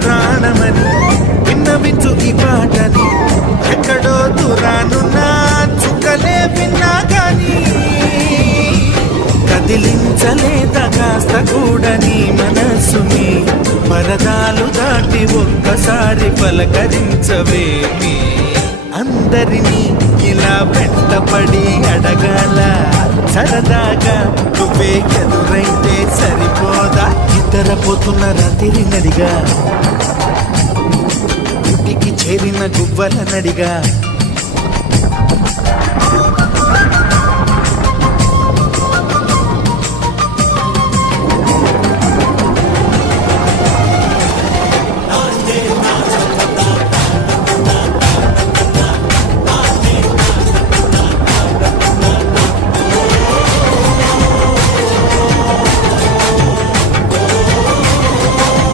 ప్రాణమని విన్నవించు ఈ పాటని ఎక్కడో దూరానున్నా చుక్కలే విన్నా కానీ కదిలించలేదా కాస్త కూడా నీ మనసుని పరదాలు దాటి ఒక్కసారి పలకరించవేమి అందరినీ ఇలా వెంటపడి అడగాల సరదాగా నువ్వే ఎదురైతే సరిపోదా ఇతరపోతున్న రాత్రి నడిగా ఇంటికి చేరిన గువ్వల నడిగా